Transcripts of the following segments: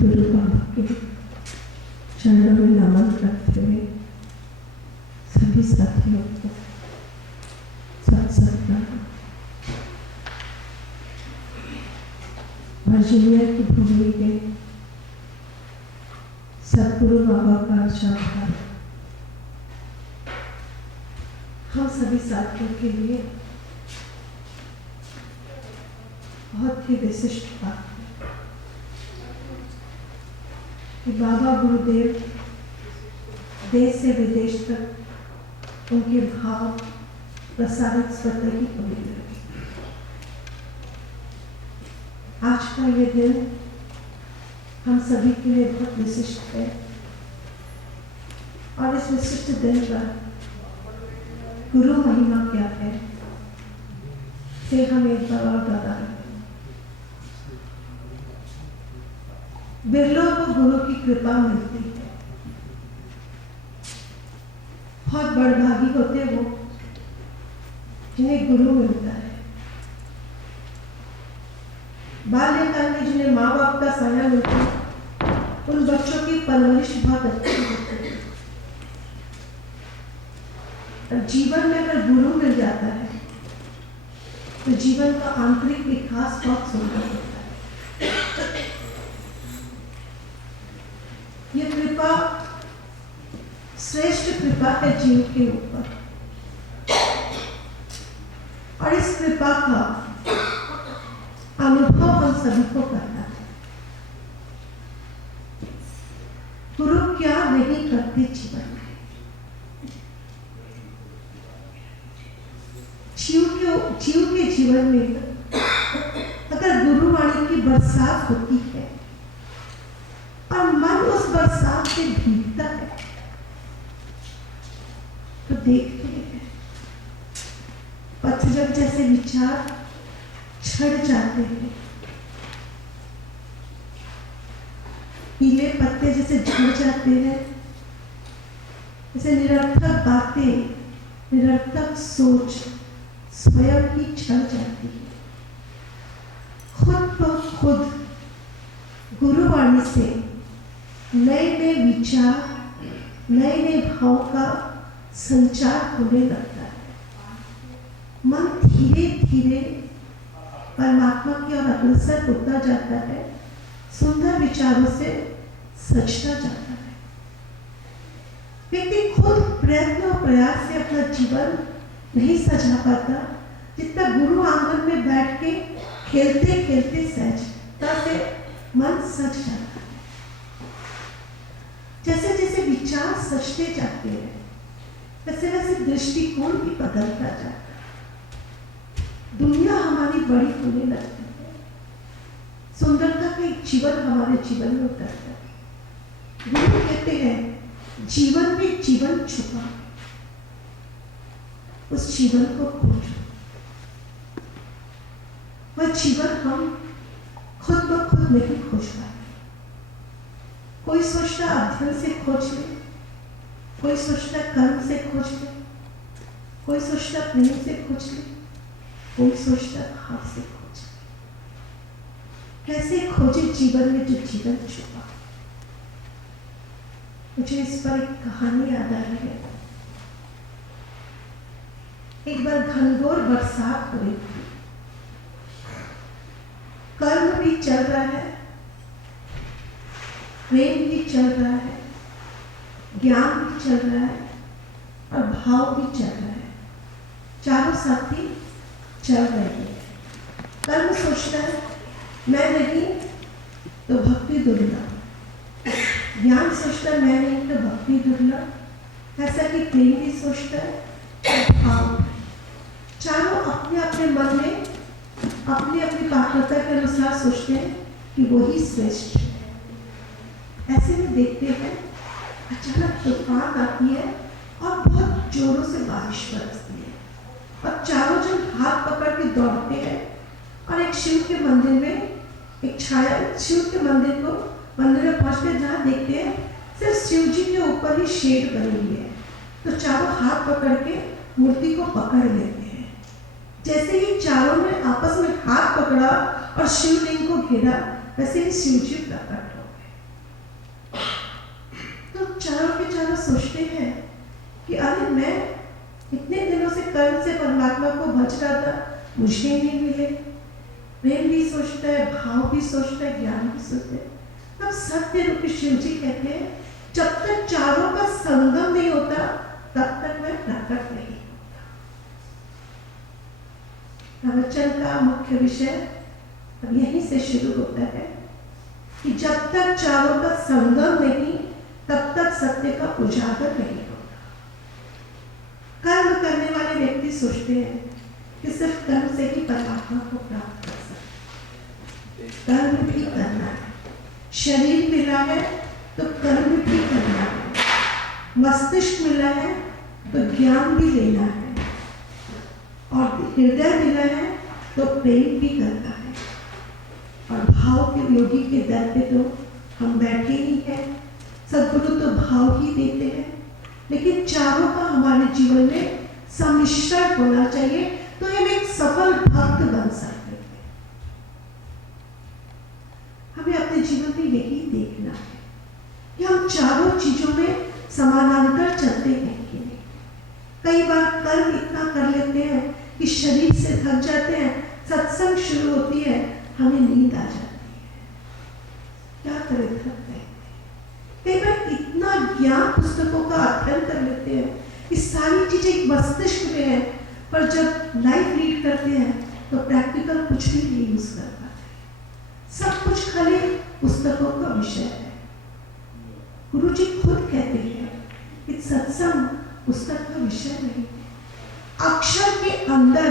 गुरु बाबा के चरणों में नमन करते हुए सभी साथियों को सत्संग वर्जीनिया की भूमि में सतगुरु बाबा का आशीर्वाद हम सभी साथियों के लिए बहुत ही विशिष्ट बात है कि बाबा गुरुदेव देश से विदेश तक उनके भाव प्रसारित स्वतः ही पवित्र है। आज का ये दिन हम सभी के लिए बहुत विशिष्ट है और इस विशिष्ट दिन पर गुरु महिमा क्या है से हम एक बार और दोहराएं। बिरलों को गुरु की कृपा मिलती है। बहुत बड़भागी होते वो जिन्हें गुरु मिलता है। बाल्यकाल में जिन्हें माँ बाप का साया मिलता है उन बच्चों की परवरिश बहुत अच्छी होती है। और जीवन में अगर गुरु मिल जाता है तो जीवन का आंतरिक विकास बहुत सुंदर होता है। कृपा श्रेष्ठ कृपा है जीव के ऊपर, और इस कृपा का अनुभव हम सभी को करना है। गुरु क्या नहीं करते जीवन में। जीव के जीवन में अगर गुरुवाणी की बरसात होती है और मन उस बरसात से भीगता है, तो देखते हैं पतझड़ जैसे विचार झड़ जाते हैं, पीले पत्ते जैसे झड़ जाते हैं, जैसे निरर्थक बातें, निरर्थक सोच स्वयं ही झड़ जाती है। खुद ब खुद गुरुवाणी से नए नए विचार, नए नए भाव का संचार होने लगता है। मन धीरे धीरे परमात्मा की ओर अग्रसर होता जाता है, सुंदर विचारों से सजता जाता है। व्यक्ति खुद प्रयत्न और प्रयास से अपना जीवन नहीं सजा पाता, जितना गुरु आंगन में बैठ के खेलते खेलते सहजता से मन सज जाता है। जैसे जैसे विचार सजते जाते हैं, वैसे वैसे दृष्टिकोण भी बदलता जाता है। दुनिया हमारी बड़ी होने लगती है, सुंदरता का एक जीवन हमारे जीवन में उतरता है। गुरु कहते हैं जीवन में जीवन छुपा, उस जीवन को खोजो। वह जीवन हम खुद ब खुद नहीं खोज पाते। कोई सोचता अध्ययन से खोज ले, कोई सोचता कर्म से खोज ले, कोई सोचता प्रेम से खोज ले, कोई सोचता भाव से खोज ले। कैसे खोजे जीवन में जो जीवन छुपा। मुझे इस पर एक कहानी याद आ रही है। एक बार घनघोर बरसात हो रही थी, कर्म भी चल रहा है, प्रेम भी चल रहा है, ज्ञान भी चल रहा है और भाव भी चल रहा है। चारों साथी चल रहे हैं। कर्म सोचता है मैं नहीं तो भक्ति दुर्लभ, ज्ञान सोचता है मैं नहीं तो भक्ति दुर्लभ, ऐसा कि प्रेम भी सोचता है, भाव। चारों अपने अपने मन में अपनी अपनी पात्रता के अनुसार सोचते हैं कि वही श्रेष्ठ है। ऐसे में देखते हैं अचानक तूफान आती है और बहुत जोरों से बारिश बरसती है और चारों जन हाथ पकड़ के दौड़ते हैं और एक शिव के मंदिर में एक छाया, शिव के मंदिर में पहुंचते जहाँ देखते हैं सिर्फ शिव जी के ऊपर ही शेड बनी हुई है। तो चारों हाथ पकड़ के मूर्ति को पकड़ लेते हैं। जैसे ही चारों ने आपस में हाथ पकड़ा और शिवलिंग को घेरा, वैसे ही शिव जी प्रकट हो गए। तो चारों के चारों सोचते हैं कि अरे मैं इतने दिनों से कर्म से परमात्मा को भज रहा था, मुझे ही नहीं मिले। प्रेम भी सोचता है, भाव भी सोचता है, ज्ञान भी सोचता है। तब सत्य रूपी शिव जी कहते हैं जब तक चारों का संगम नहीं होता तब तक मैं प्रकट नहीं होता। प्रवचन का मुख्य विषय अब यहीं से शुरू होता है कि जब तक चारों का संगम नहीं तब तक सत्य का उजागर नहीं होता। कर्म करने वाले व्यक्ति सोचते हैं कि सिर्फ कर्म से ही परमात्मा को प्राप्त कर सकते। कर्म भी करना है, शरीर मिला है तो कर्म भी करना है, मस्तिष्क मिला है तो ज्ञान भी लेना है, और हृदय मिला है तो प्रेम भी करना है। और भाव के योगी के दर पे तो हम बैठे ही हैं। सद्गुरु तो भाव ही देते हैं, लेकिन चारों का हमारे जीवन में सम्मिश्रण होना चाहिए तो हम एक सफल भक्त बन सकते हैं। हमें अपने जीवन में यही देखना है कि हम चारों चीजों में समानांतर चलते हैं कि नहीं। कई बार कर्म इतना कर लेते हैं कि शरीर से थक जाते हैं, सत्संग शुरू होती है, हमें नींद आ जाती है, क्या करें, थक गए। कई बार इतने ठीक मस्तिष्क में है, पर जब लाइफ रीड करते हैं तो प्रैक्टिकल कुछ भी नहीं यूज कर पाते। सब कुछ खाली पुस्तकों का विषय है। गुरु जी खुद कहते हैं कि सत्संग पुस्तक का विषय नहीं है। अक्षर के अंदर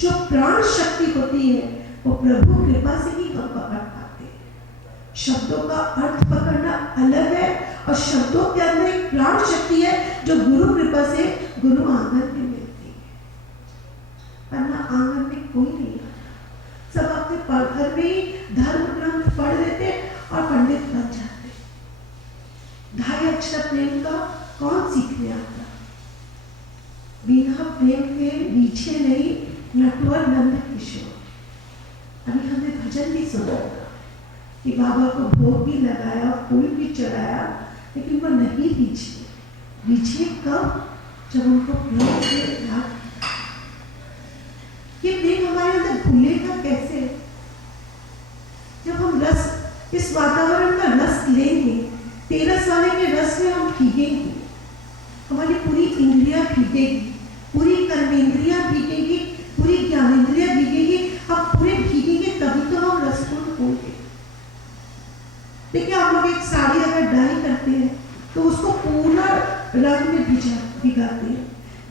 जो प्राण शक्ति होती है वो प्रभु कृपा से ही हम पकड़ पाते हैं। शब्दों का अर्थ पकड़ना अलग है और शब्दों के अंदर एक प्राण शक्ति है जो गुरु कृपा से गुरु आंगन में मिलती है। वरना आंगन में कोई नहीं आता। सब अपने घर में ही धर्म ग्रंथ पढ़ लेते और पंडित बन जाते। ढाई अक्षर प्रेम का कौन सीखने आता? बिना प्रेम के नीचे नहीं नटवर नंद किशोर। अभी हमने भजन भी सुना कि बाबा को भोग भी लगाया, फूल भी चढ़ाया, लेकिन वो नहीं रीझे। रीझे कब? जब उनको प्रेम से याद। ये प्रेम हमारे अंदर भूलेगा कैसे? जब हम रस, इस वातावरण का रस लेंगे, 13 साल के रस में हम भीगेंगे, हमारी पूरी इंद्रियां भीगेगी, पूरी कर्मेंद्रियां भीगेगी, पूरी ज्ञानेंद्रियां भीगेगी, हम पूरे भीगेंगे तभी तो हम रसपूर्ण होंगे। देखिए, आप लोग एक साड़ी अगर डाई करते हैं तो उसको पूर्ण रंग में भिगाते हैं।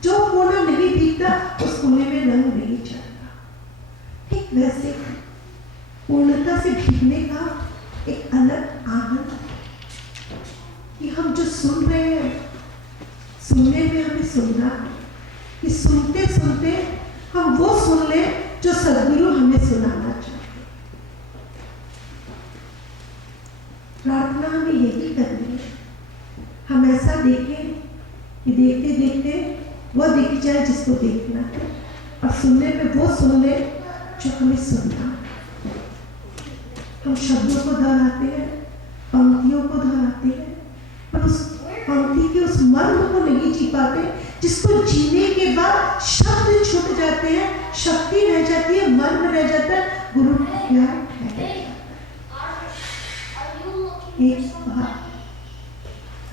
जो कोना नहीं भीगता उस कोने में रंग नहीं चढ़ता। ठीक वैसे पूर्णता से भीगने का एक अलग आनंद है कि हम जो सुन रहे हैं, सुनने में हमें सुनना है कि सुनते सुनते हम वो सुन ले जो सद्गुरु हमें सुनाना चाहते। प्रार्थना हमें यही करनी है, हम ऐसा देखें कि देखते देखते वो दिख जाए जिसको देखना है, और सुनने में वो सुन ले जो हमें सुनना है। हम शब्दों को दोहराते हैं, पंक्तियों को दोहराते हैं, पर उस पंक्ति के उस मर्म को नहीं जी पाते जिसको जीने के बाद शब्द छूट जाते हैं, शक्ति रह जाती है, मर्म रह जाता है, गुरु का प्यार है। एक बार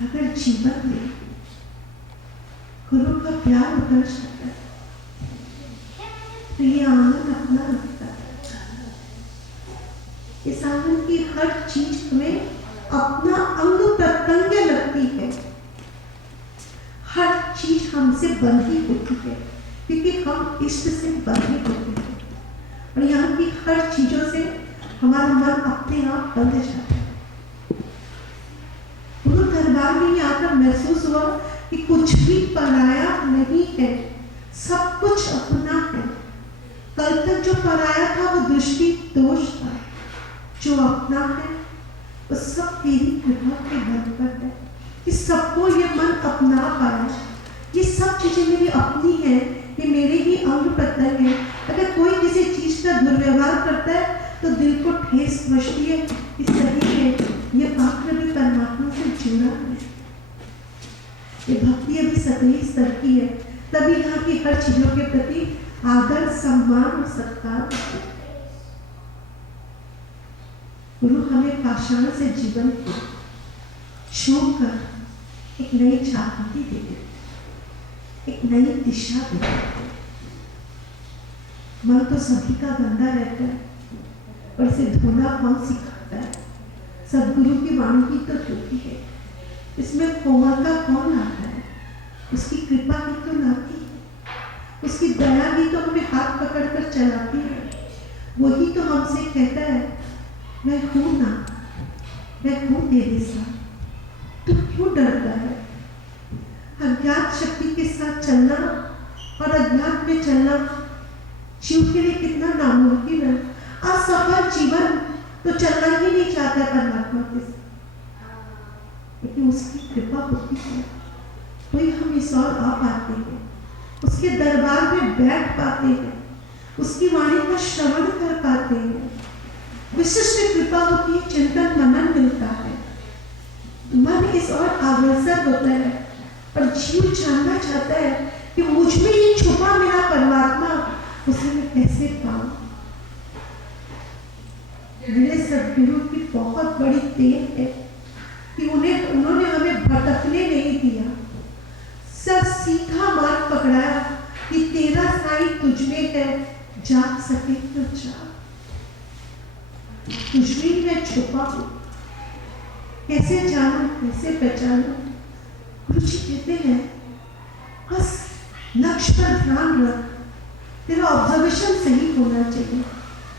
अगर जीवन में गुरु का प्यार उतर जाता है तो ये आंगन अपना लगता है। इस आंगन की हर चीज में अपना अंग प्रत्यंग लगती है। हर चीज हमसे बंधी होती है क्योंकि हम इष्ट से बंधे होते हैं, और यहाँ की हर चीजों से हमारा मन अपने आप बंध जाता है। गुरु दरबार में ही आकर महसूस हुआ कि कुछ भी पराया नहीं है, सब कुछ अपना है। कल तक जो पराया था वो दृष्टि दोष था, जो अपना है वो सब तेरी कृपा के बल पर है कि सबको ये मन अपना पाया। ये सब चीजें मेरी अपनी है, ये मेरे ही अंग प्रत्यंग है। अगर कोई किसी चीज का दुर्व्यवहार करता है तो दिल को ठेस पहुंचती है कि सही है, ये पात्र भी परमात्मा से जुड़ा है। ये भक्ति अभी सतही स्तर की है, तभी यहाँ की हर चीजों के प्रति आदर, सम्मान और सत्कार। गुरु हमें पाषाण से जीवन को छू कर एक नई जागृति देते, एक नई दिशा देते। मन तो सभी का गंदा रहता है, पर इसे धोना कौन सिखाता है? सदगुरु की वाणी की तो ज्योति है, इसमें कोमलता कौन लाता है? उसकी कृपा ही तो लाती है, उसकी दया ही तो हमें हाथ पकड़कर चलाती है। वही तो हमसे कहता है, मैं हूं ना, मैं हूं तेरे साथ, तू क्यों डरता है? अज्ञात शक्ति के साथ चलना और अज्ञात में चलना जीव के लिए कितना नामुमकिन है। असफल जीवन तो चलना ही नहीं चाहता परमात्मा के साथ, लेकिन उसकी कृपा होती है तो ही हम इस और आ पाते हैं, उसके दरबार में बैठ पाते हैं, उसकी वाणी का श्रवण कर पाते हैं। विशिष्ट कृपा होती है, चिंतन मनन मिलता है, मन इस और अग्रसर होता है, और जीव जानना चाहता है कि मुझ में ये छुपा मेरा परमात्मा, उसे मैं कैसे पाऊं। मेरे सदगुरु की बहुत बड़ी देन है कि उन्होंने हमें भटकने नहीं दिया, सब सीधा मार्ग पकड़ाया कि तेरा साई तुझ में है, जाग सके तो जाग, तुझ में मैं छुपा हूं, कैसे जानूं कैसे पहचानूं। गुरु जी कहते हैं बस लक्ष्य पर ध्यान रख, तेरा ऑब्जर्वेशन सही होना चाहिए,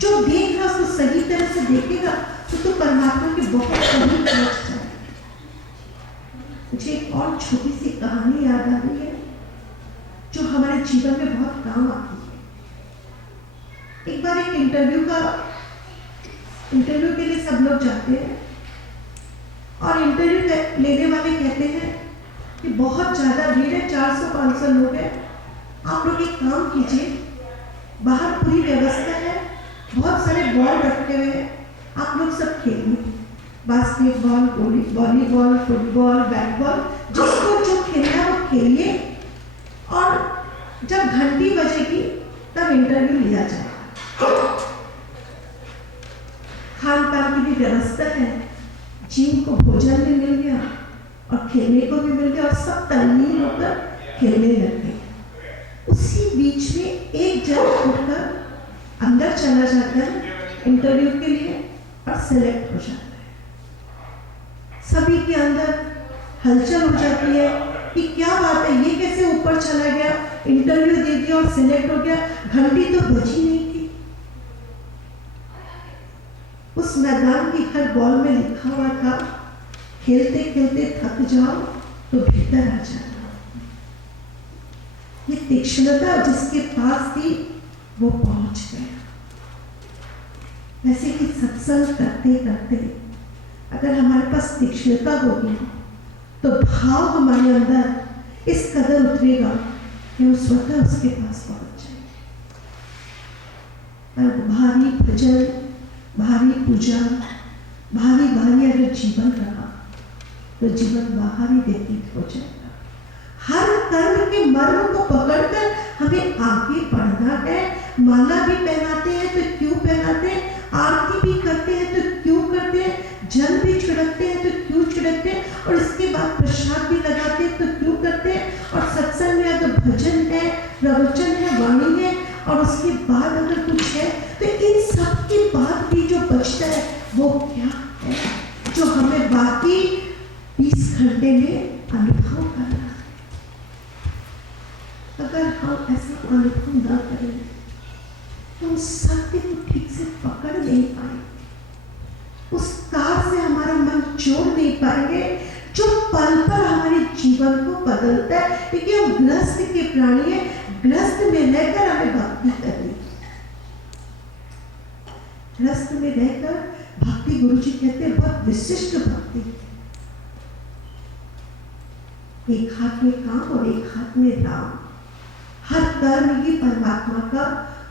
जो देख रहा उसको सही तरह से देखेगा तो तू परमात्मा के बहुत करीब पहुंच जाए। मुझे एक और छोटी सी कहानी याद आ रही है जो हमारे जीवन में बहुत काम आती है। एक बार एक इंटरव्यू के लिए सब लोग जाते हैं और इंटरव्यू लेने वाले कहते हैं कि बहुत ज़्यादा भीड़ है, 400-500 लोग हैं, आप लोग एक काम कीजिए, बाहर पूरी व्यवस्था है, बहुत सारे बॉल रखे हुए हैं, आप लोग सब खेलिए, बास्केटबॉल, वॉलीबॉल, फुटबॉल, बैटबॉल, जिसको जो खेलना वो खेलिए और जब घंटी बजेगी तब इंटरव्यू लिया जाएगा। खान पान की भी व्यवस्था है, जिम को भोजन भी मिल गया और खेलने को भी मिल गया और सब तल्लीन होकर खेलने लग गए। उसी बीच में एक जन उठकर अंदर चला जाता है इंटरव्यू के लिए और सिलेक्ट हो जाता है। सभी के अंदर हलचल हो जाती है कि क्या बात है, ये कैसे ऊपर चला गया, इंटरव्यू दे दिया और सिलेक्ट हो गया, घंटी तो बजी नहीं थी। उस मैदान की हर बॉल में लिखा हुआ था, खेलते खेलते थक जाओ तो भीतर आ जाना। ये तीक्ष्णता जिसके पास थी वो पहुंच गया। वैसे कि सत्संग करते करते अगर हमारे पास तीक्ष्णता होगी तो भाव हमारे अंदर इस कदर उतरेगा कि हम स्वतः उसके पास पहुंच जाएंगे। भारी भजन, भारी पूजा, भारी अगर जीवन रहा तो जीवन बाहरी व्यतीत हो जाएगा। हर कर्म के मर्म को पकड़कर हमें आगे बढ़ना है। माला भी पहनाते हैं तो क्यों पहनाते हैं, आरती भी करते हैं तो क्यों करते हैं, जल भी छिड़कते हैं तो क्यों छिड़कते हैं, और इसके बाद प्रसाद भी लगाते हैं तो क्यों करते हैं, और सत्संग में अगर भजन है, प्रवचन है, वाणी है और उसके बाद अगर कुछ है तो इन सब के बाद भी जो बचता है वो क्या है जो हमें बाकी 20 घंटे में अनुभव करना है। अगर हम ऐसा अनुभव न करें तो उस सत्य को ठीक से पकड़ नहीं पाएंगे, उस तार से हमारा मन जोड़ नहीं पाएंगे जो पल पर हमारे जीवन को बदलता है। क्योंकि हम ग्रस्त के प्राणी हैं, ग्रस्त में रहकर हमें भक्ति करनी, ग्रस्त में रहकर भक्ति, गुरु जी कहते हैं बहुत विशिष्ट भक्ति, एक हाथ में काम और एक हाथ में राम, हर कर्म ही परमात्मा का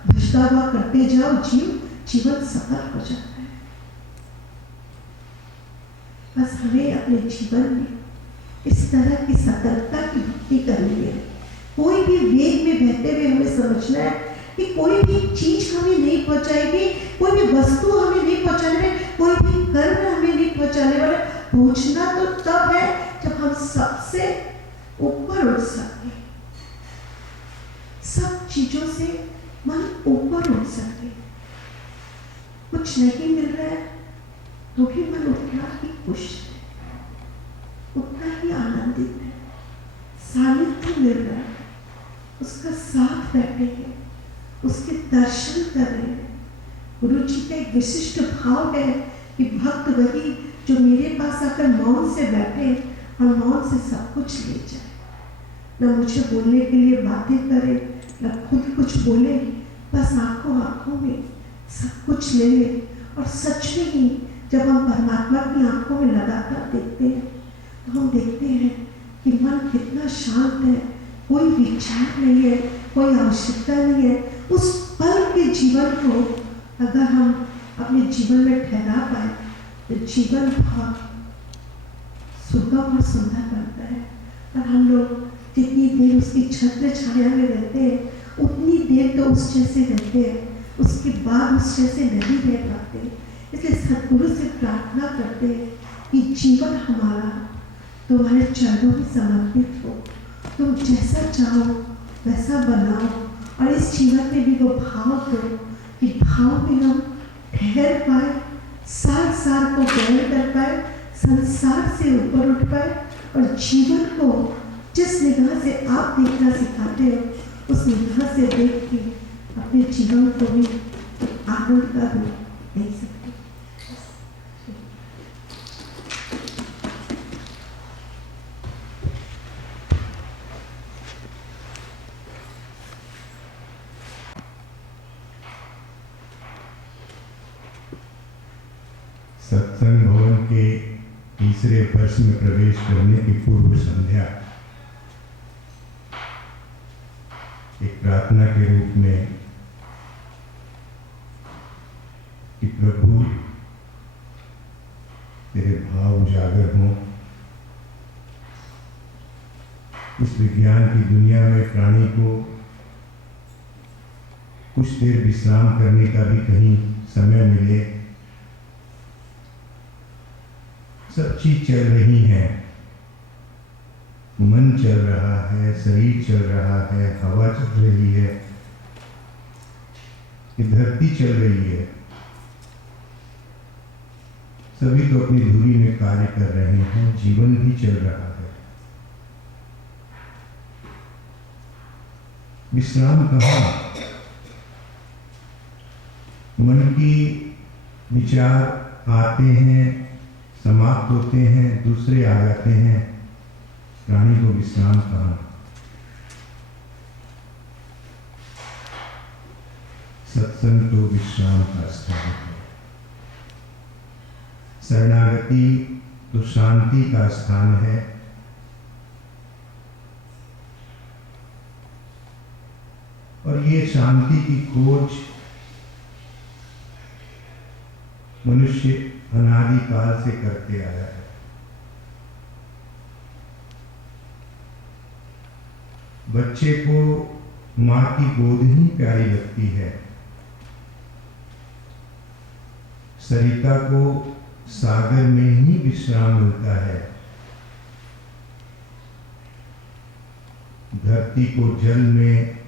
भजता हुआ करते जाओ, जीवन सफल हो जाता है। बस हमें अपने जीवन में इस तरह की सतर्कता की भक्ति करनी है। कोई भी वेग में बहते हुए हमें समझना है कि कोई भी चीज हमें नहीं पहुंचाएगी, कोई भी वस्तु हमें नहीं पहुंचाने वाली, कोई भी कर्म हमें नहीं पहुंचाने वाला। पहुंचना तो तब है जब हम सबसे ऊपर उठ सके, सब चीजों से मन ऊपर उठ सके। कुछ नहीं मिल रहा है तो भी मन उतना ही खुश है, उतना ही आनंदित है। सानिध्य मिल रहा है, उसका साथ बैठे हैं, उसके दर्शन कर रहे हैं। गुरु जी का एक विशिष्ट भाव है कि भक्त वही जो मेरे पास आकर मौन से बैठे और मौन से सब कुछ ले जाए, न मुझे बोलने के लिए बातें करे, न खुद कुछ बोले, बस आंखों में सब कुछ ले ले। और सच में ही जब हम परमात्मा की आंखों में लगातार देखते हैं तो हम देखते हैं कि मन कितना शांत है, कोई विचार नहीं है, कोई आवश्यकता नहीं है। उस पल के जीवन को अगर हम अपने जीवन में ठहरा पाए तो जीवन बहुत सुगम और सुंदर बनता है। और हम लोग जितनी देर उसकी छत्र छाया में रहते हैं उतनी देर तो उस जैसे रहते हैं, उसके बाद उस जैसे नहीं रह पाते। इसलिए सद्गुरु से प्रार्थना करते हैं कि जीवन हमारा तुम्हारे चरणों में समर्पित हो, तुम जैसा चाहो वैसा बनाओ और इस जीवन में भी वो भाव दो कि भाव में हम ठहर पाए, सार सार को ग्रहण कर पाए, संसार से ऊपर उठ पाए और जीवन को जिस निगाह से आप देखना सिखाते हो उस निगाह से देख के अपने जीवन को भी आनंद का रूप दे सकते। सत्संग भवन के तीसरे वर्ष में प्रवेश करने की पूर्व संध्या एक प्रार्थना के रूप में कि प्रभु तेरे भाव उजागर हों, इस विज्ञान की दुनिया में प्राणी को कुछ देर विश्राम करने का भी कहीं समय मिले। सब चीज चल रही है, मन चल रहा है, शरीर चल रहा है, हवा चल रही है, ये धरती चल रही है, सभी तो अपनी धुरी में कार्य कर रहे हैं, जीवन भी चल रहा है। विश्राम कहाँ? मन की विचार आते हैं, समाप्त होते हैं, दूसरे आ जाते हैं, प्राणी को विश्राम कहाँ? सत्संग तो विश्राम का स्थान है, शरणागति तो शांति का स्थान है। और ये शांति की खोज मनुष्य अनादिकाल से करते आया है। बच्चे को मां की गोद ही प्यारी लगती है, सरिता को सागर में ही विश्राम मिलता है, धरती को जल में,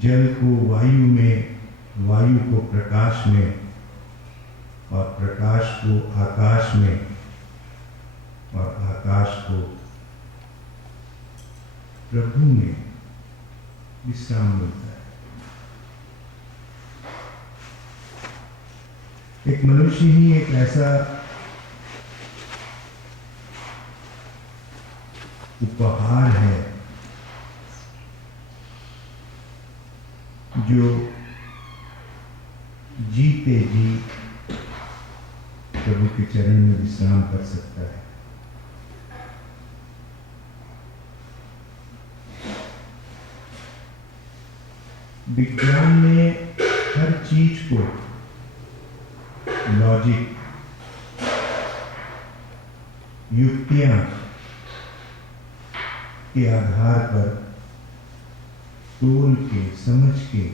जल को वायु में, वायु को प्रकाश में और प्रकाश को आकाश में और आकाश को प्रभु में विश्राम मिलता है। एक मनुष्य ही एक ऐसा उपहार है जो जीते जी प्रभु के चरण में विश्राम कर सकता है। विज्ञान ने हर चीज को लॉजिक, युक्तियां के आधार पर तोल के, समझ के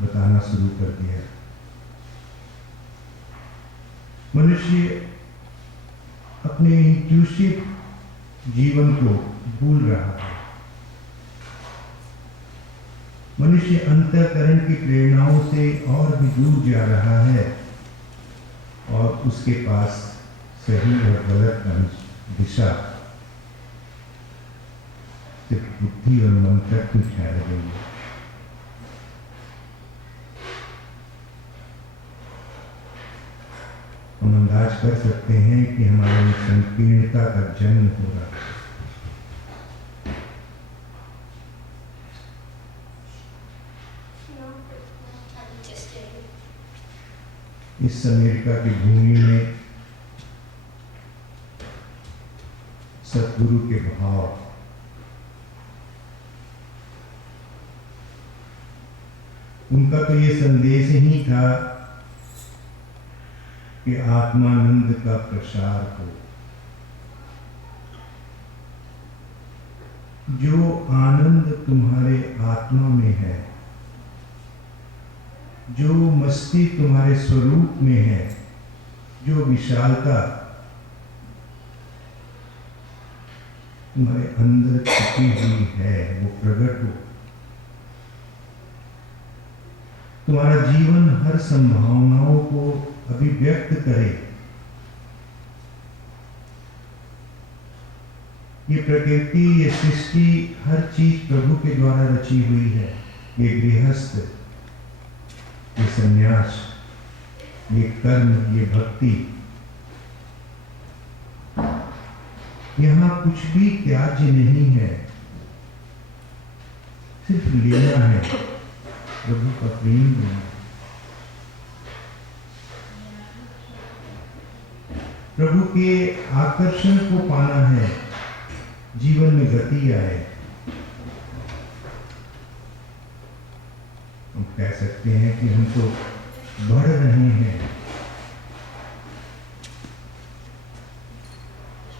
बताना शुरू कर दिया। मनुष्य अपने इंट्यूटिव जीवन को भूल रहा है। मनुष्य अंतःकरण की प्रेरणाओं से और भी दूर जा रहा है और उसके पास सही और गलत का दिशा सिर्फ बुद्धि और मन तक ही ठहर गई है। हम अंदाज कर सकते हैं कि हमारी संकीर्णता का जन्म हो रहा है। इस अमेरिका की भूमि में सतगुरु के भाव, उनका तो ये संदेश ही था कि आत्मानंद का प्रसार हो। जो आनंद तुम्हारे आत्मा में है, जो मस्ती तुम्हारे स्वरूप में है, जो विशालता, तुम्हारे अंदर छिपी हुई है वो प्रकट हो। तुम्हारा जीवन हर संभावनाओं को अभिव्यक्त करे। ये प्रकृति, ये सृष्टि, हर चीज प्रभु के द्वारा रची हुई है। ये गृहस्थ, ये संन्यास, ये कर्म, ये भक्ति, यहाँ कुछ भी त्याज्य नहीं है। सिर्फ लेना है, प्रभु का प्रेम लेना। प्रभु के आकर्षण को पाना है, जीवन में गति आए। हम कह सकते हैं कि हम तो बढ़ रहे हैं,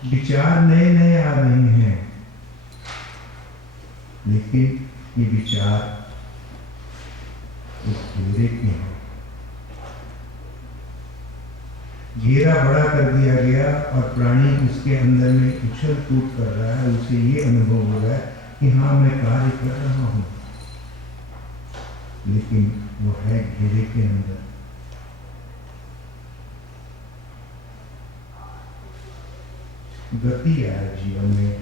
विचार नए नए आ रहे हैं, लेकिन ये विचार उस घेरे के हैं। घेरा बड़ा कर दिया गया और प्राणी उसके अंदर में उछल कूद कर रहा है। उसे ये अनुभव हो रहा है कि हाँ, मैं कार्य कर रहा हूं, लेकिन वो है घेरे के अंदर। गति आए जीवन में,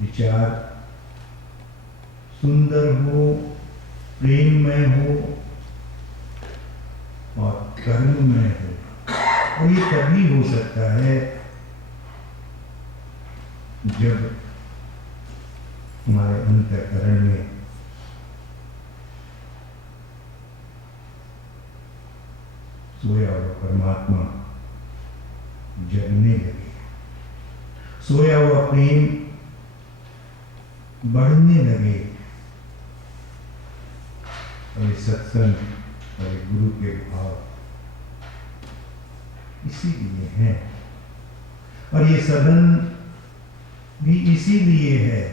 विचार सुंदर हो, प्रेममय हो और कर्ममय हो। और ये तभी हो सकता है जब हमारे अंतःकरण में सोया हुआ परमात्मा जगने लगे, सोया हुआ प्रेम बढ़ने लगे। और ये सत्संग और ये गुरु के भाव इसीलिए हैं, और ये सदन भी इसीलिए है।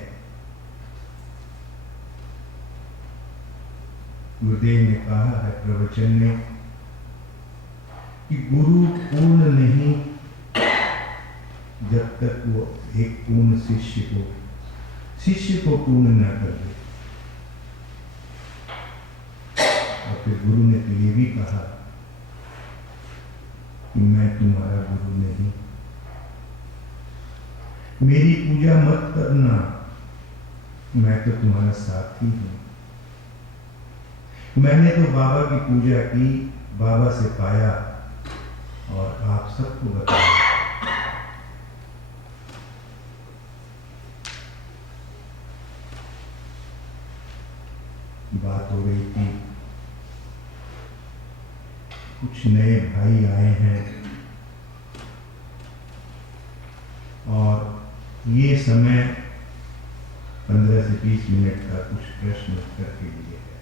गुरुदेव ने कहा है प्रवचन में कि गुरु पूर्ण नहीं जब तक वो एक पूर्ण शिष्य को पूर्ण न कर दे। और फिर गुरु ने तो ये भी कहा कि मैं तुम्हारा गुरु नहीं, मेरी पूजा मत करना, मैं तो तुम्हारा साथी हूं। मैंने तो बाबा की पूजा की, बाबा से पाया और आप सबको बताया। बात हो रही थी, कुछ नए भाई आए हैं और ये समय 15 से 20 मिनट का कुछ प्रश्न उत्तर के लिए है।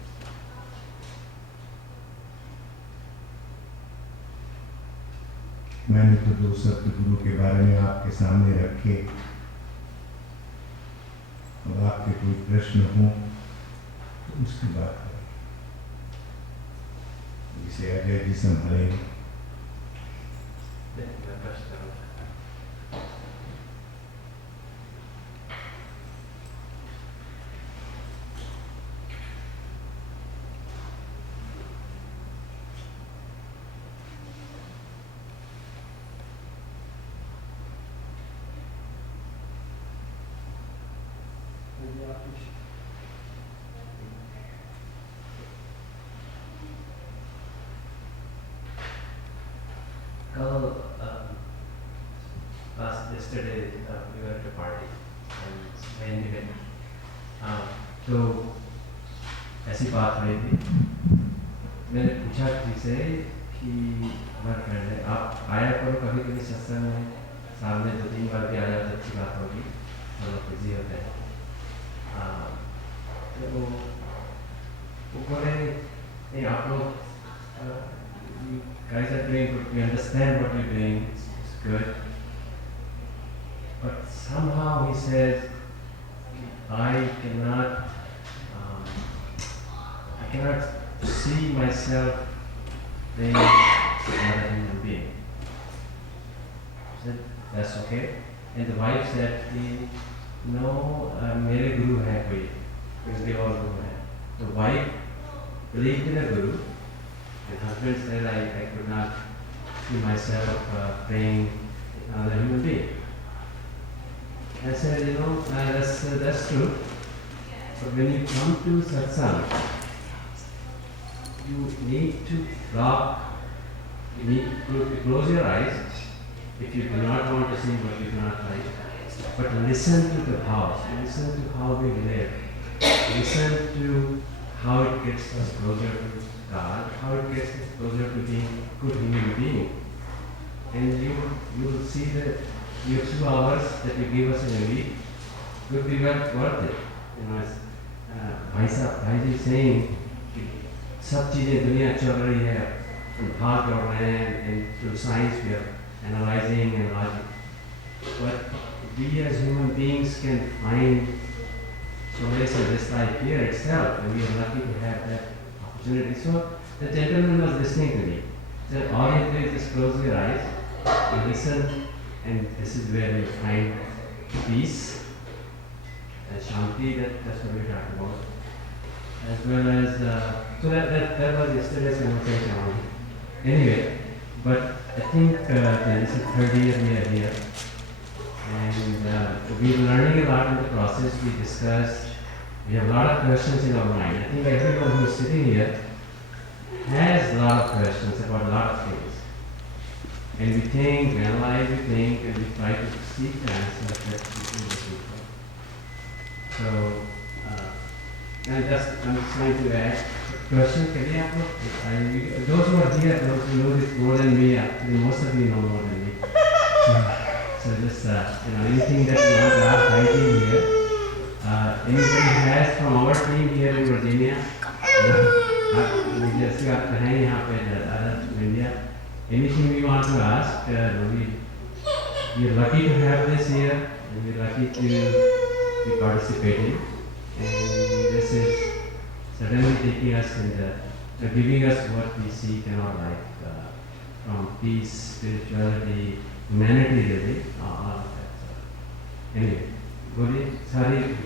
मैंने तो 2 शब्द गुरु के बारे में आपके सामने रखे। अब आपके कोई प्रश्न हो तो उसकी बात करें। इसे अजय जी संभालेंगे। Yesterday we were at a party and when we went, तो ऐसी बात हुई थी। मैंने पूछा किसी से कि हमारे फ्रेंड है, आप आया करो कभी कभी सत्संग में, साल में 2-3 बार भी आ जाओ तो अच्छी बात होगी, हम लोग बिजी होते हैं। तो वो बोले नहीं, आप लोग guys are doing good, we understand what you're doing, it's good. But somehow he says, I cannot see myself being another human being. I said, that's okay. And the wife said, no, मेरे गुरु है कोई, because they all guru है. The wife believed in a guru, and husband said, I could not see myself praying another human being. I said, that's true. But when you come to satsang, you need to block, you need to close your eyes if you do not want to see what you do not like. But listen to the bhav, listen to how we live, listen to how it gets us closer to God, how it gets us closer to being a good human being. And you will see that your 2 hours that you give us in a week could be worth it. As भाई जी saying कि सब चीज़ें दुनिया चल रही है, भाग दौड़ रहे हैं, and through science we are analyzing and logic. But we as human beings can find solace in this life here itself, and we are lucky to have that opportunity. So the gentleman was listening to me. He said, all you do is just close your eyes and listen, and this is where you find peace and shanti. That's what we're talking about. As well as, so that was yesterday's conversation. Anyway, but I think this is 3rd year we are here. And we're learning a lot in the process. We discussed, we have a lot of questions in our mind. I think everyone who's sitting here has a lot of questions about a lot of things. And we think, we analyze, we think, and we try to seek the answers that people are looking for. So, and I'm trying to ask question. Can you ask those who are here, those who know this more than me, actually most of you know more than me. So just, anything that you want to ask Heidi here, anybody has from our team here in Virginia, we just got in India, anything we want to ask, we are lucky to have this here, and we're lucky to be participating, and this is certainly taking us in giving us what we seek in our life, from peace, spirituality, humanity really, all of that. So, anyway, Goli, sorry.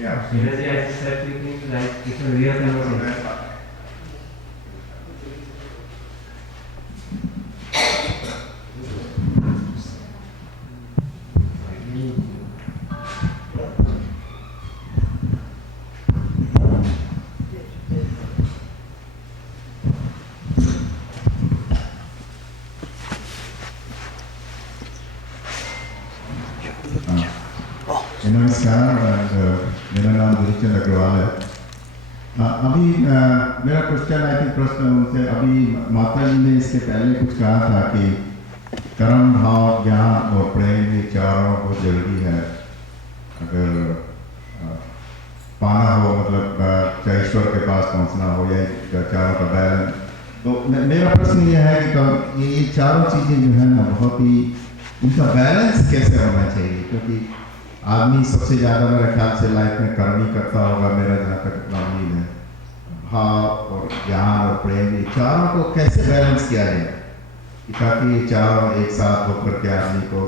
Yeah. I just said few things like it's a real conversation. नमस्कार, मेरा नाम गुरुचंद अग्रवाल है। अभी मेरा question I think प्रश्न उनसे, अभी माता जी ने इसके पहले कुछ कहा था कि कर्म, भाव, ज्ञान और प्रेम ये चारों बहुत जरूरी है अगर पाना हो, मतलब चाहे ईश्वर के पास पहुंचना हो या चारों का बैलेंस। तो मेरा प्रश्न ये है कि ये चारों चीज़ें जो है ना, बहुत ही इनका बैलेंस कैसे होना चाहिए, क्योंकि आदमी सबसे ज़्यादा मेरे ख्याल से लाइफ में कर्म ही करता होगा, मेरा जहाँ तक उम्मीद है। भाव और ज्ञान और प्रेम, ये चारों को कैसे बैलेंस किया जाए ताकि ये चारों एक साथ होकर के आदमी को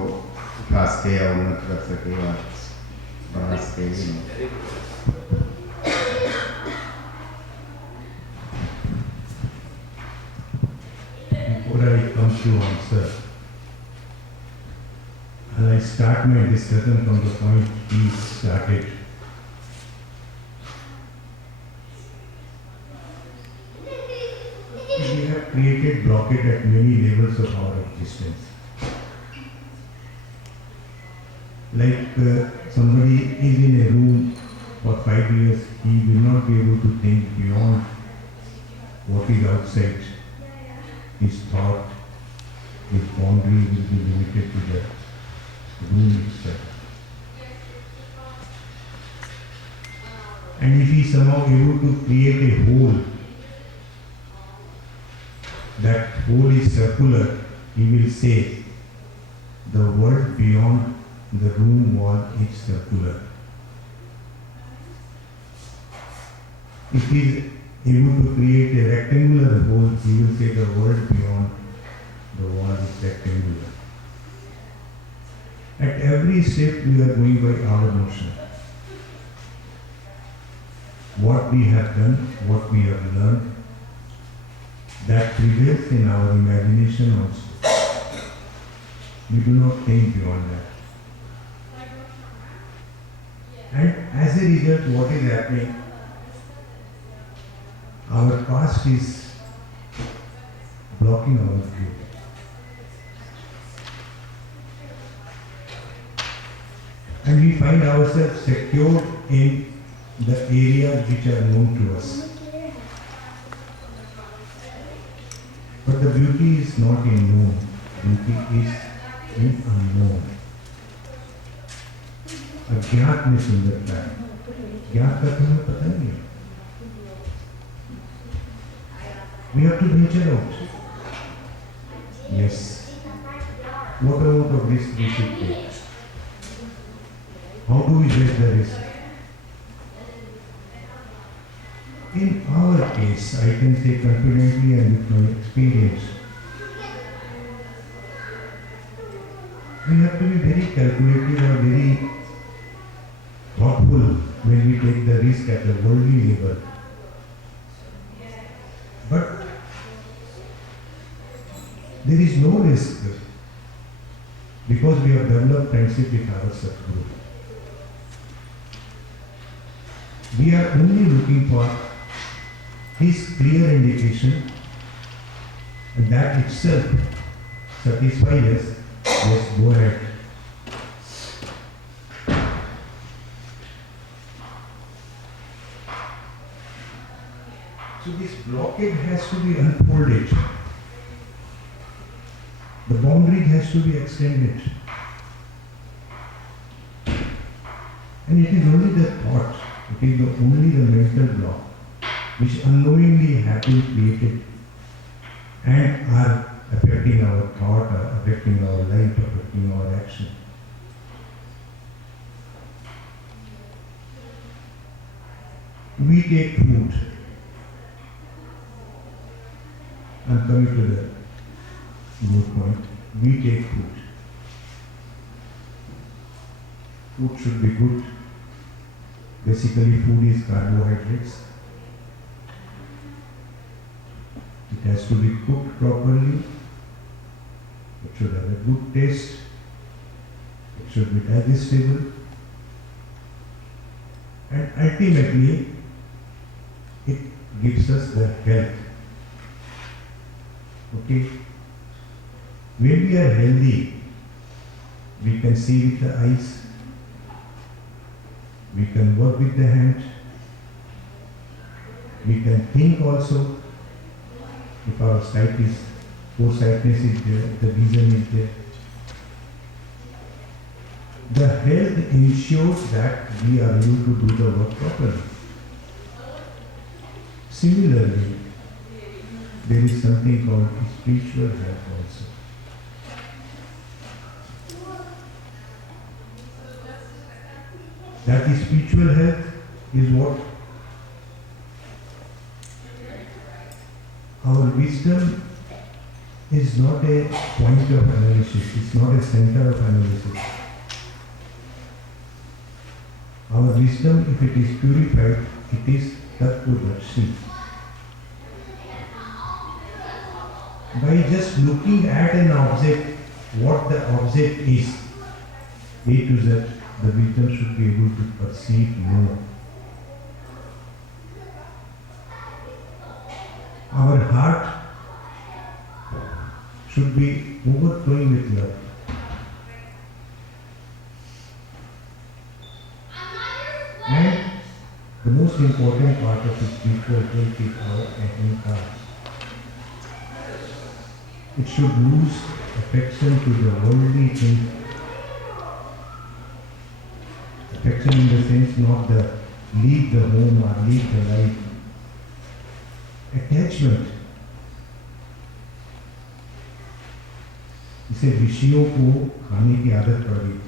उठा सके या उन्नत कर सके या बढ़ा सके। Before I come to answer, I start my discussion from the point he started. We have created blockade at many levels of our existence. Like somebody is in a room for 5 years, he will not be able to think beyond what is outside. His thought, his boundary will be limited to the room itself. And if he somehow able to create a hole, that hole is circular, he will say, the world beyond the room wall is circular. If he is able to create a rectangular hole, he will say the world beyond the wall is rectangular. At every step we are going by our notion. What we have done, what we have learned, that prevails in our imagination also. We do not think beyond that. And as a result, what is happening? Our past is blocking our view. And we find ourselves secure in the areas which are known to us. But the beauty is not in known, beauty is in unknown. अज्ञात में सुंदरता है, ज्ञात का तुम्हें पता नहीं है. We have to venture out. Yes. What amount of risk we should take? How do we get the risk? In our case, I can say confidently and with my experience, we have to be very calculative or very thoughtful when we take the risk at a worldly level. But there is no risk because we have developed friendship with our Sadguru. We are only looking for his clear indication, and that itself satisfies us. Yes, go ahead. So this blockade has to be unfolded. The boundary has to be extended. And it is only the thought, it is only the mental block which unknowingly have been created and are affecting our thought, affecting our life, affecting our action. We take food. I'm coming to the good point. We take food. Food should be good. Basically, food is carbohydrates. It has to be cooked properly. It should have a good taste. It should be digestible. And ultimately, it gives us the health. Okay? When we are healthy, we can see with the eyes, we can work with the hand, we can think also. If our sight is, foresightness is there, the vision is there. The health ensures that we are able to do the work properly. Similarly, there is something called spiritual health also. That is spiritual health is what? Our wisdom is not a point of analysis, it's not a center of analysis. Our wisdom, if it is purified, it is Tattvadarshi. By just looking at an object, what the object is, A to Z, the wisdom should be able to perceive more. Our heart should be overflowing with love. And the most important part of the spiritual health is our ahankar. It should lose affection to the worldly thing. Affection in the sense not the leave the home or leave the life. Attachment. इसे विषयों को खाने की आदत पड़ गई,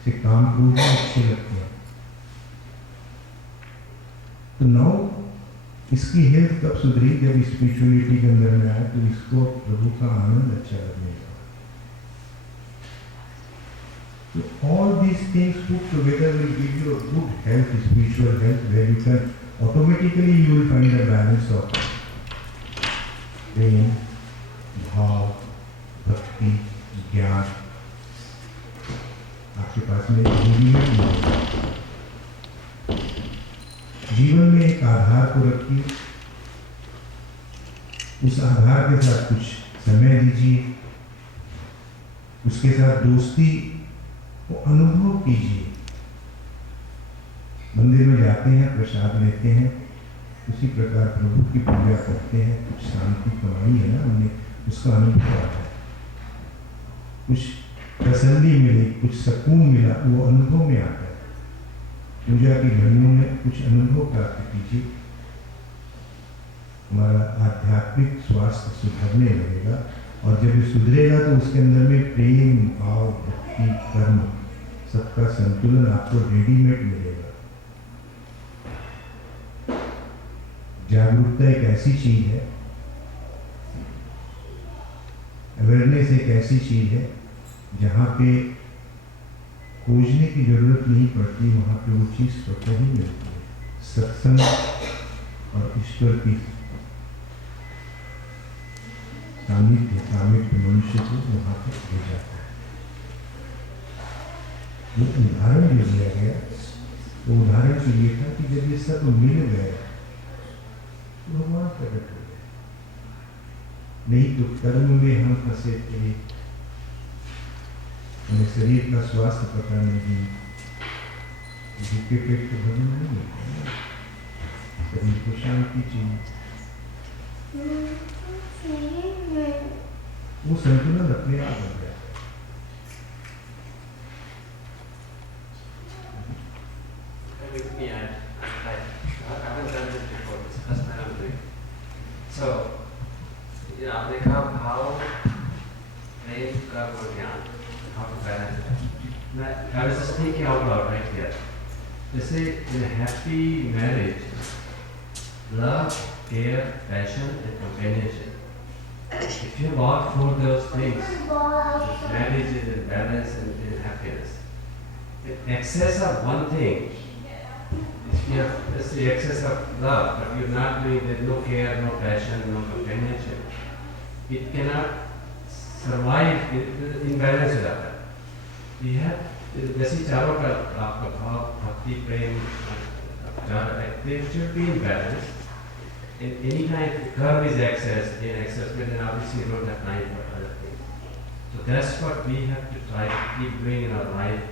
इसे काम क्रोध अच्छे लगते हैं. तो नाउ इसकी हेल्थ कब सुधरी? जब स्पिरिचुअलिटी के अंदर में आया तो इसको प्रभु का आनंद अच्छा लगने लगा. So all these things put together will give you a good health, spiritual health, where you can automatically you will find the balance of प्रेम, भाव, भक्ति, ज्ञान आपके पास में जीवन में एक आधार को रखिए, उस आधार के साथ कुछ समय दीजिए, उसके साथ दोस्ती को अनुभव कीजिए। मंदिर में जाते हैं, प्रसाद लेते हैं, उसी प्रकार प्रभु की पूजा करते हैं, कुछ शांति कमाई है ना हमने, उसका अनुभव आता है, कुछ तसल्ली मिली, कुछ सुकून मिला, वो अनुभव में आता है। पूजा की घड़ियों में कुछ अनुभव प्राप्त कीजिए, हमारा आध्यात्मिक स्वास्थ्य सुधरने लगेगा, और जब ये सुधरेगा तो उसके अंदर में प्रेम, भाव, भक्ति, कर्म सबका संतुलन आपको रेडीमेड मिलेगा। जागरूकता एक ऐसी चीज है, अवेयरनेस एक ऐसी चीज है जहाँ पे खोजने की जरूरत नहीं पड़ती, वहाँ पे वो चीज स्वतः ही मिलती है। सत्संग और ईश्वर की सामिप्य मनुष्य को वहाँ पर ले जाता है। वो उदाहरण जो दिया गया, वो उदाहरण के लिए था कि जब ये सब मिल गए तो भगवान प्रकट हो गए। नहीं तो कर्म में हम फंसे थे, हमें शरीर का स्वास्थ्य पता नहीं, भूखे पेट तो भजन नहीं मिलता, शरीर को शांति चाहिए। वो संतुलन अपने आप बन गया। So, आपने कहा भाव, प्रेम, कर्म और ज्ञान, how to balance that. I was just thinking out loud right here. जैसे in a happy marriage, love, care, passion, and companionship. If you want for those things, marriage is in balance and in happiness. In excess of one thing, if you have just the excess of love, but you're not doing, there's no care, no passion, no companionship, it cannot survive in balance हो जाता है। You have जैसे चारों का आपका भाव, भक्ति, प्रेम, they should be in balance. In any kind of curve is excess, in excess, but then obviously you don't have time for other things. So that's what we have to try to keep doing in our life,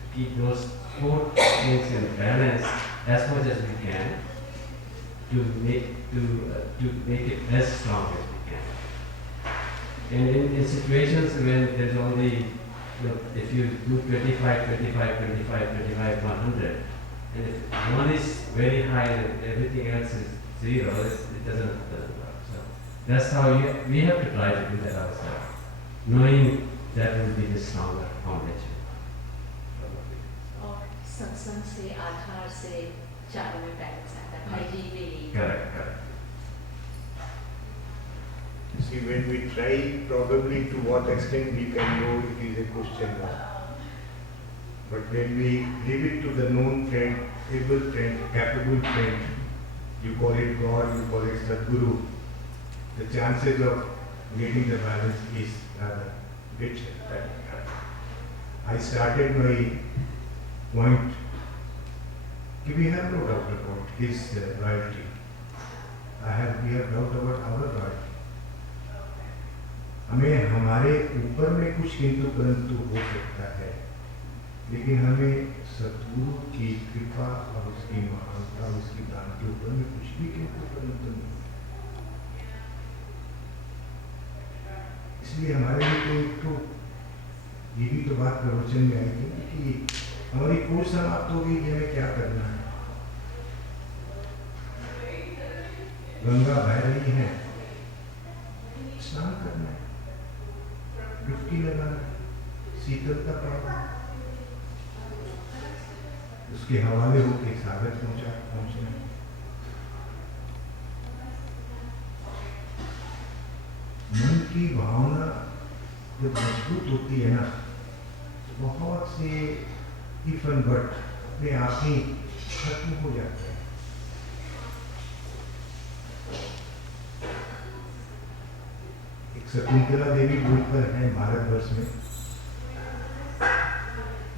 to keep those four things in balance as much as we can, to make it as strong as we can. And in situations when there's only, if you do 25, 25, 25, 25, 100, and if one is very high and everything else is zero, it doesn't work. So that's how we have to try to do that ourselves, knowing that will be the stronger foundation. और सत्संग से, आधार से चारों में balance आता है। भाई जी भी Correct. See, when we try, probably to what extent we can go, it is a question mark. But when we leave it to the known friend, able friend, capable friend, you call it God, you call it Sadguru, the chances of getting the balance is rather greater. I started my point, we have no doubt about his loyalty. We have doubt about our loyalty. हमें हमारे ऊपर में कुछ किंतु परंतु हो सकता है, लेकिन हमें सद्गुरु की कृपा और उसकी महानता, उसकी दान के ऊपर में कुछ भी किंतु परंतु नहीं। इसलिए हमारे लिए तो ये भी तो बात प्रवचन में आई थी कि हमारी खोज समाप्त हो गई, हमें क्या करना है। गंगा बह रही है, स्नान करना है, डुबकी लगाना है, शीतलता पाना, उसके हवाले होकर सागर पहुंचना। मन की भावना जब मजबूत होती है ना, तो बहुत से इफन बट अपने आप ही खत्म हो जाते हैं। एक शकुंतला देवी बोलकर हैं भारतवर्ष में,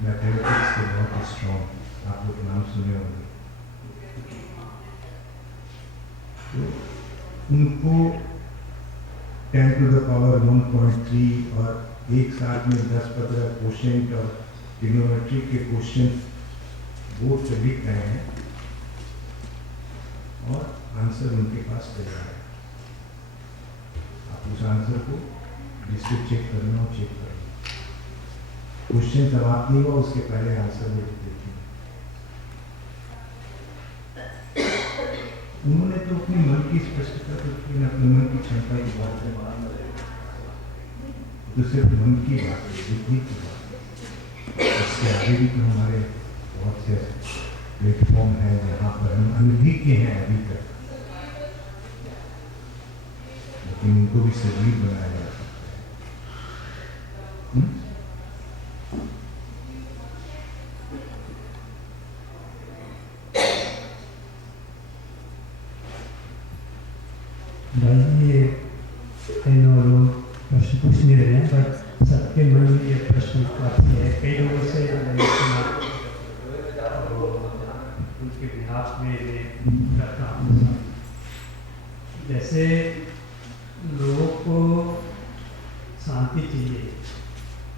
मैथमेटिक्स के बहुत स्ट्रॉन्ग, आप लोग नाम सुने होंगे। तो उनको 10 to the power 1.3 और एक साथ में 10-15 क्वेश्चन और ट्रिग्नोमेट्री के क्वेश्चन बोर्ड पे लिख रहे हैं और आंसर उनके पास तैयार है। आप उस आंसर को जिसको चेक करना हो चेक करना, क्वेश्चन समाप्त नहीं हुआ उसके पहले आंसर लिख देते हैं। उन्होंने तो अपने मन की स्पष्टता तो की, अपने मन की क्षमता की बात है, तो सिर्फ मन की बात है, बुद्धि की बात है। इससे आगे भी तो हमारे बहुत से प्लेटफॉर्म हैं जहाँ पर हम अनभिज्ञ हैं अभी तक, लेकिन उनको भी सजीव बनाया जा सकता है। भाई ये कई लोग प्रश्न पूछ नहीं रहे हैं, पर सबके मन में ये प्रश्न काफ़ी है। कई लोगों से मैंने सुना, उनके बिहाफ में करता हूँ। जैसे लोगों को शांति चाहिए,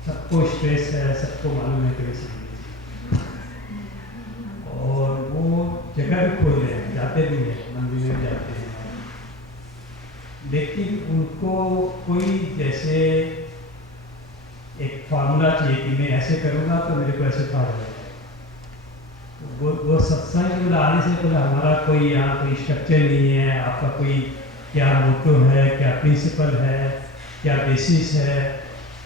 सबको स्ट्रेस है, सबको मालूम है कि और वो जगह भी खोज रहे हैं, जाते भी हैं, मंदिर में जाते हैं, लेकिन उनको कोई जैसे एक फार्मूला चाहिए कि मैं ऐसे करूँगा तो मेरे को ऐसे फल मिलेगा। वो सत्संग में आने से पहले हमारा कोई यहाँ कोई स्ट्रक्चर नहीं है, आपका कोई क्या मोटो है, क्या प्रिंसिपल है, क्या बेसिस है,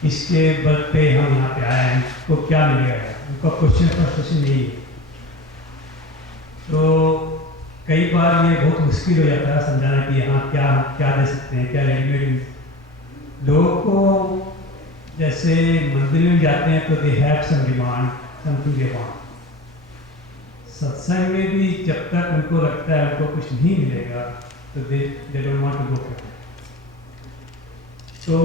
इसके बल पे हम यहाँ पे आए हैं, तो क्या मिलेगा, उनका क्वेश्चन फर्स्ट नहीं है। तो कई बार ये बहुत मुश्किल हो जाता है समझाना कि यहाँ क्या क्या दे सकते हैं, क्या रेडीमेड। लोगों को जैसे मंदिर में जाते हैं तो they have some demand, something they want. सत्संग में भी जब तक उनको लगता है उनको कुछ नहीं मिलेगा तो they don't want to go. तो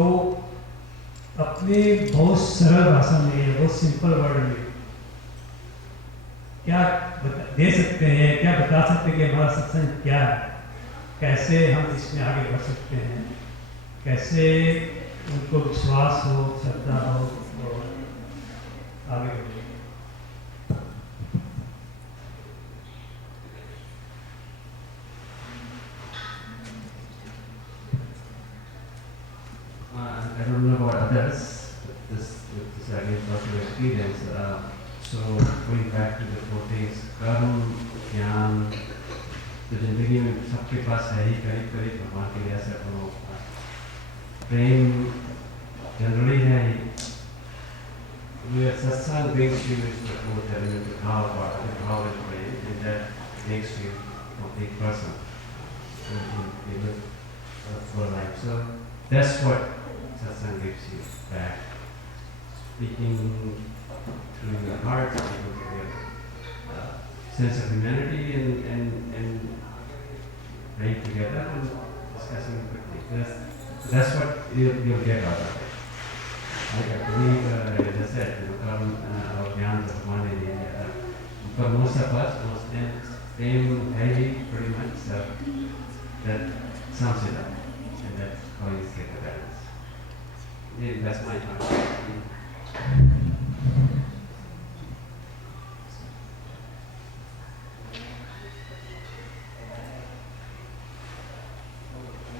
अपने बहुत सरल भाषा में, बहुत सिंपल वर्ड में क्या दे सकते हैं, क्या बता सकते हैं कि हमारा सत्संग क्या है, कैसे हम इसमें आगे बढ़ सकते हैं, कैसे उनको विश्वास हो, श्रद्धा हो और आगे बढ़े। I don't know about others, but this again personal experience. So going back to the 4 things, कर्म, ज्ञान, तो जिंदगी में सबके पास है ही करीब करीब भगवान के लिए ऐसा कोनो प्रेम जनरली है ही। Where satsang brings you is the fourth element, the power part, the power is praying, and that makes you a complete person. You live for life. So that's what satsang gives you back. Speaking through your heart, speaking through your sense of humanity and praying together and discussing quickly. That's what you'll get out of it. Like I believe, as I said, कर्म और ज्ञान तो हमारे लिए है, but most of us, most them highly pretty much, so that sums it up, and that's how you get the balance. Yeah, that's my thought.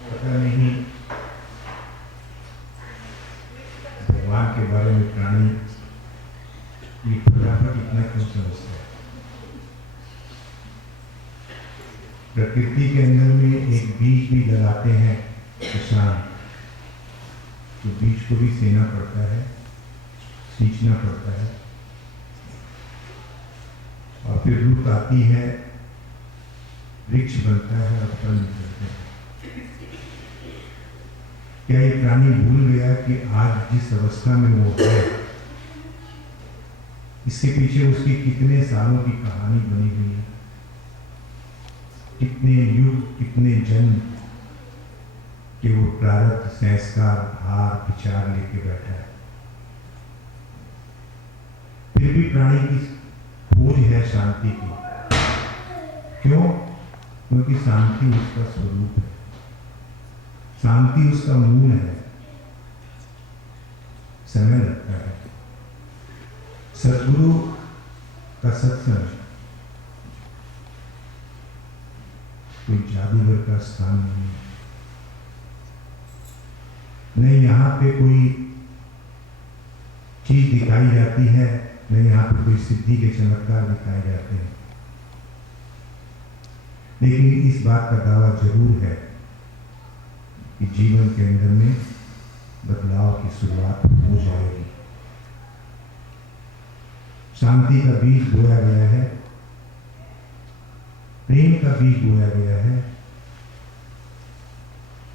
पता नहीं भगवान के बारे में प्राणी ये फटाफट इतना क्यों समझता है। प्रकृति के अंदर में एक बीज भी लगाते हैं किसान, तो बीज को भी सेना पड़ता है, सींचना पड़ता है, और फिर रूट आती है, वृक्ष बनता है और फल निकलते हैं। क्या ये प्राणी भूल गया कि आज जिस अवस्था में वो है इसके पीछे उसकी कितने सालों की कहानी बनी हुई है, कितने युग, कितने जन्म कि वो प्रारब्ध, संस्कार, भार, विचार लेके बैठा है। फिर भी प्राणी की खोज है शांति की। क्यों? क्योंकि शांति उसका स्वरूप है, शांति उसका मूल है। समय लगता है। सद्गुरु का सत्संग कोई जादूगर का स्थान नहीं है। नहीं यहाँ पे कोई चीज दिखाई जाती है, नहीं यहाँ पे कोई सिद्धि के चमत्कार दिखाए जाते हैं। लेकिन इस बात का दावा जरूर है कि जीवन के अंदर में बदलाव की शुरुआत हो जाएगी। शांति का बीज बोया गया है, प्रेम का बीज बोया गया है।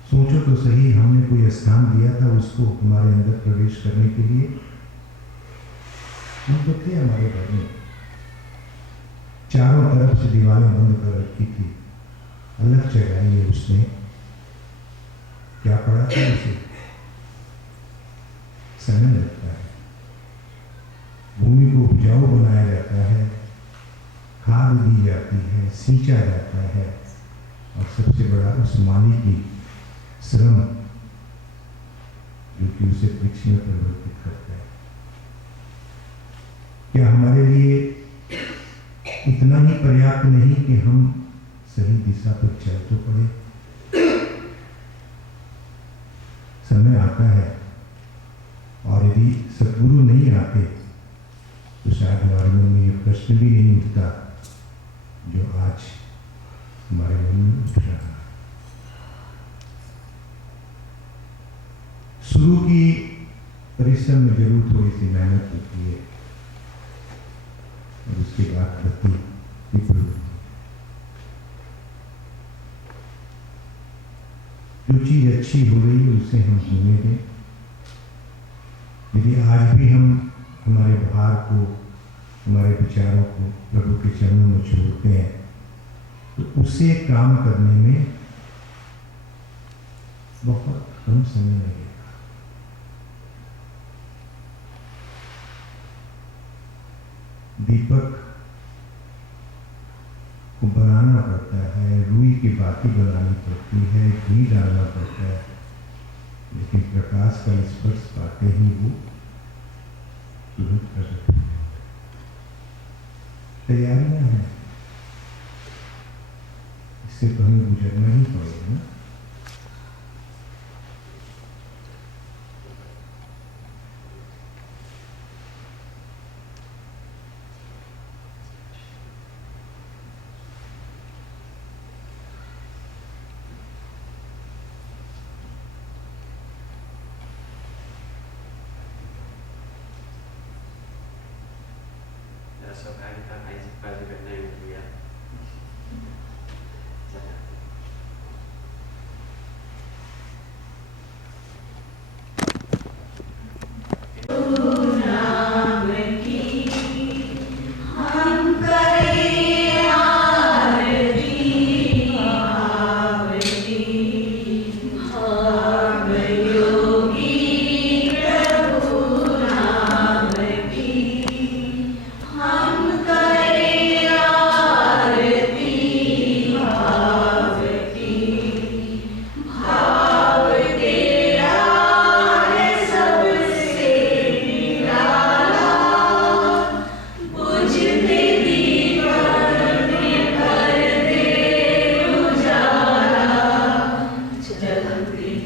सोचो तो सही, हमने कोई स्थान दिया था उसको हमारे अंदर प्रवेश करने के लिए। हम तो थे हमारे घर में, चारों तरफ से दीवारें बंद कर रखी थी, अलग जगाई है उसने। क्या पड़ा था उसे? समय लगता है। भूमि को उपजाऊ बनाया जाता है, खाद दी जाती है, सींचा जाता है, और सबसे बड़ा उस माली की श्रम जो कि उसे वृक्ष में परिवर्तित करता है। क्या हमारे लिए इतना ही पर्याप्त नहीं कि हम सही दिशा पर चल तो पड़े? समय आता है, और यदि सद्गुरु नहीं आते तो शायद हमारे मन में ये प्रश्न भी नहीं उठता जो आज हमारे मन में उठ रहा है। शुरू की परिश्रम में जरूर थोड़ी सी मेहनत होती है, और उसके बाद गति विपुल होती है। जो चीज अच्छी हो रही है उसे हम होने दें। यदि आज भी हम हमारे भार को, हमारे विचारों को प्रभु के चरणों में छोड़ते हैं, तो उसे काम करने में बहुत कम समय लगेगा। दीपक को बनाना पड़ता है, रुई की बाती बनानी पड़ती है, घी डालना पड़ता है, लेकिन प्रकाश का स्पर्श पाते ही वो तुरंत प्रकट होता है। तैयारियां हैं, इससे तो हमें गुजरना ही पड़ेगा ना। सब आगे का भाई से पास करना ही किया।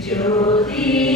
ज्योति